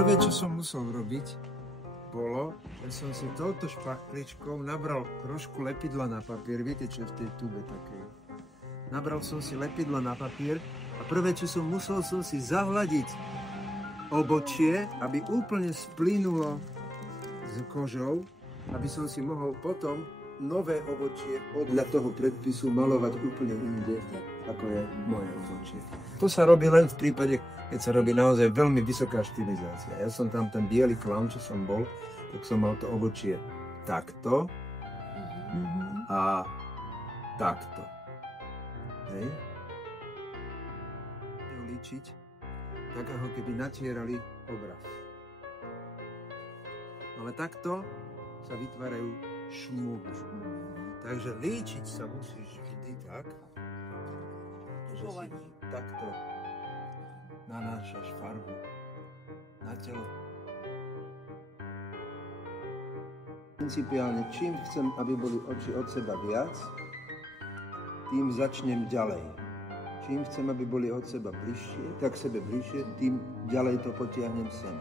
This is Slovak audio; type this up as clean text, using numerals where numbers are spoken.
Prvé, čo som musel robiť, bolo, že som si touto špachličkou nabral trošku lepidla na papier. Viete, čo je v tej tube takej? Nabral som si lepidla na papier a prvé, čo som musel, som si zahladiť obočie, aby úplne splynulo s kožou, aby som si mohol potom nové obočie podľa toho predpisu malovať úplne inde, ako je moje obočie. To sa robí len v prípade, keď sa robí naozaj veľmi vysoká štilizácia. Ja som tam ten biely klaun, čo som bol, tak som mal to obočie takto a takto. Hej. Líčiť, tak ako keby natierali obraz. Ale takto sa vytvárajú šmugy. Takže líčiť sa musíš vždy tak, že si takto nanášaš farbu na telo. Principiálne, čím chcem, aby boli oči od seba viac, tým začnem ďalej. Čím chcem, aby boli od seba bližšie, tak sebe bližšie, tým ďalej to potiahnem sem.